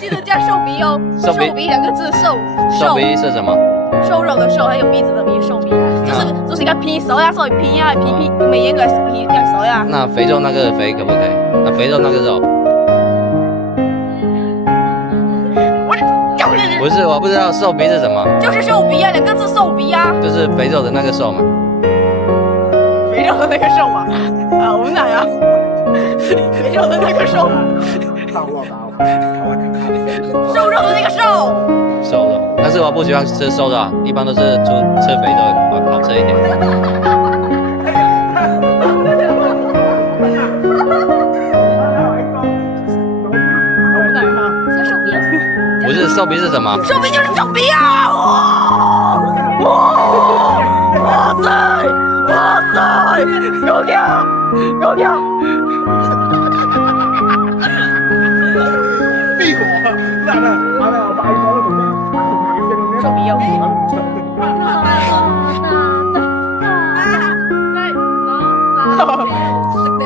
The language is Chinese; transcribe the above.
记得叫瘦鼻哦。瘦鼻瘦鼻两个字，瘦瘦鼻是什么？瘦肉的瘦，还有鼻子的鼻，瘦鼻啊，就是一个皮手呀，所以皮呀皮美颜个皮个手呀。那肥肉那个肥可不可以？那肥肉那个肉？不是，我不知道瘦鼻是什么。就是瘦鼻啊，两个字瘦鼻啊。就是肥肉的那个瘦嘛。肥肉的那个瘦嘛，啊，我们俩呀，肥肉的那个瘦，瘦肉的那个瘦。瘦肉，但是我不喜欢吃瘦肉，一般都是吃肥肉好吃一点。不是瘦鼻是什么？瘦鼻就是瘦鼻啊！哇塞！哇塞！有掉！有掉！屁股，那把一包的瘦鼻哦。是的。